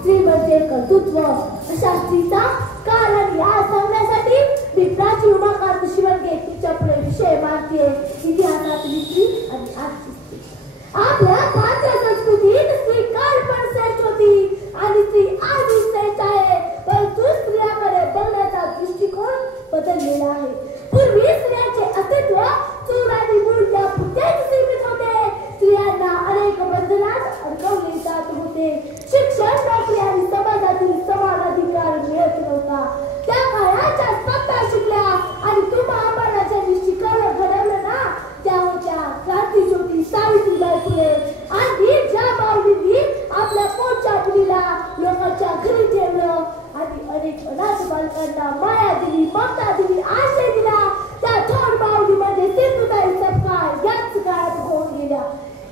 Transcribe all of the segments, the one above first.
स्त्री म्हणजे कर्तृत्व अशा स्त्रीचा कारण या सांगण्यासाठी मी प्राचीन उमाकांत शिवणगे तुमच्या पुढे विषय मांडते इतिहासातली स्त्री आणि आजची स्त्री. आपल्या भारतीय संस्कृतीत स्त्री काल पण श्रेष्ठ होती आणि स्त्री आजही श्रेष्ठ आहे, परंतु स्त्रियाकडे बघण्याचा दृष्टिकोन बदललेला आहे. पूर्वी स्त्रियांचे अस्तित्व चूल आणि मूल या पुरतेच सीमित होते. स्त्रियांना अनेक बंधनात अडकवले जात होते. शिक्षण, नोकरी आणि समाजातील समान अधिकार मिळत नव्हता. त्या काळाच्या स्वतः शिकल्या आणि तुम्हा आम्हाला ज्यांनी शिकवलं घडवलं ना त्या होत्या क्रांतीज्योती सावित्रीबाई फुले. आणि ज्या माऊलींनी आपल्या पोटच्या मुलीला लोकांच्या घरी ठेवलं आणि अनेक अनाथ बालकांना माया दिली, ममता दिली, आश्रय दिला, त्या थोर माऊली म्हणजे सिंधुताई सपकाळ याच काळात होऊन गेल्या.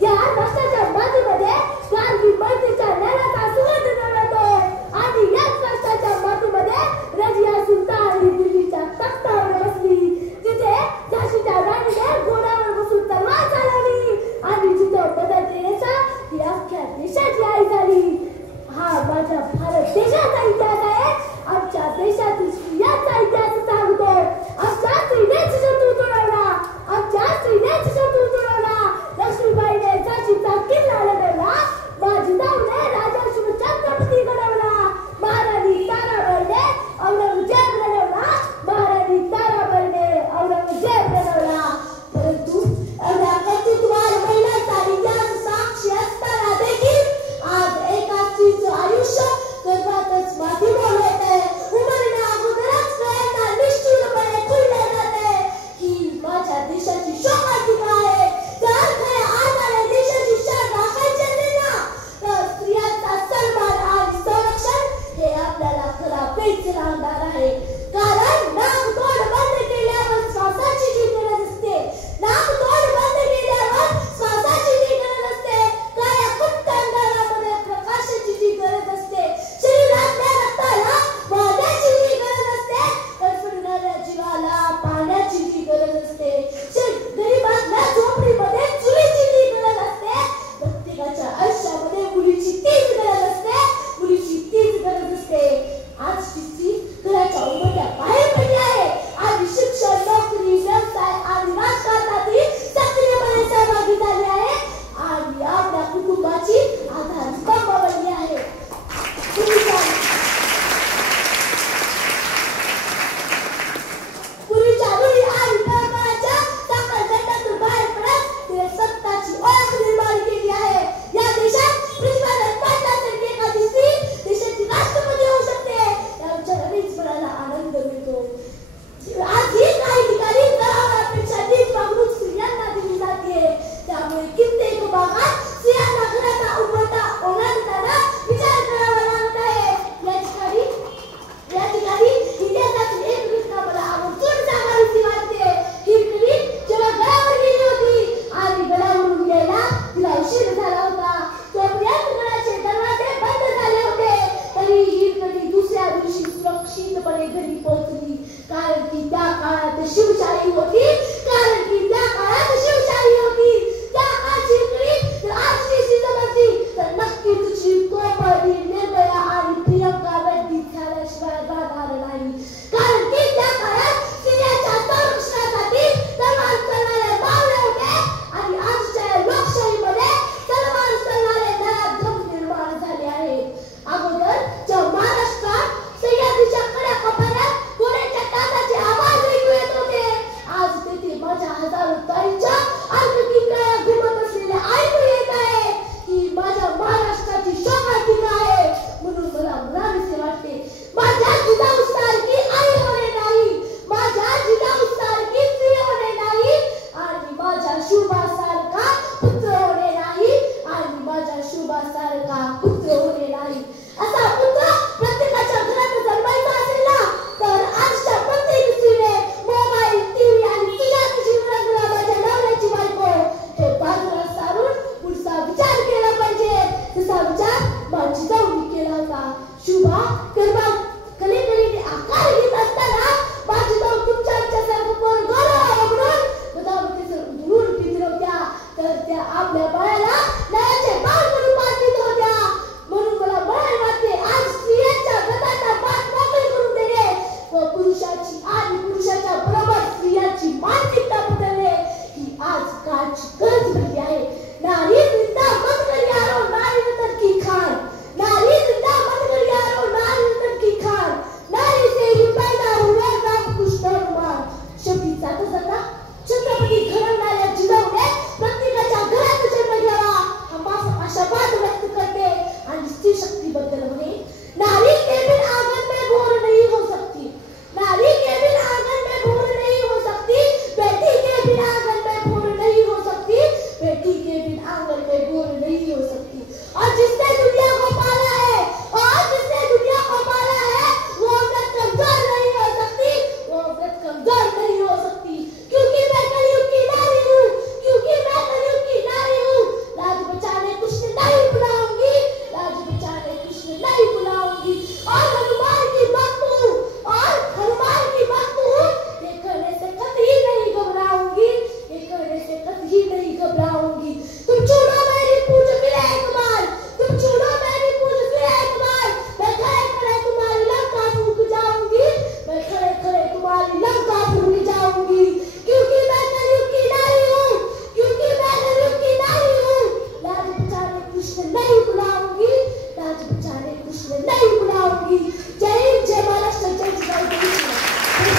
या राष्ट्राच्या मातीमध्ये कारगिल मर्तीच्या नैराचा सुगंध जाणवतोय आणि याच राष्ट्राच्या मातीमध्ये रजिया सुलतान ही दिल्लीच्या तख्तावर बसली, जिथे झाशीच्या राणीने घोड्यावर बसून तलवार चालवली आणि जिथं मदर तेरेसा ही अख्ख्या देशाची आई झाली. हा माझ्या भारत देशाचा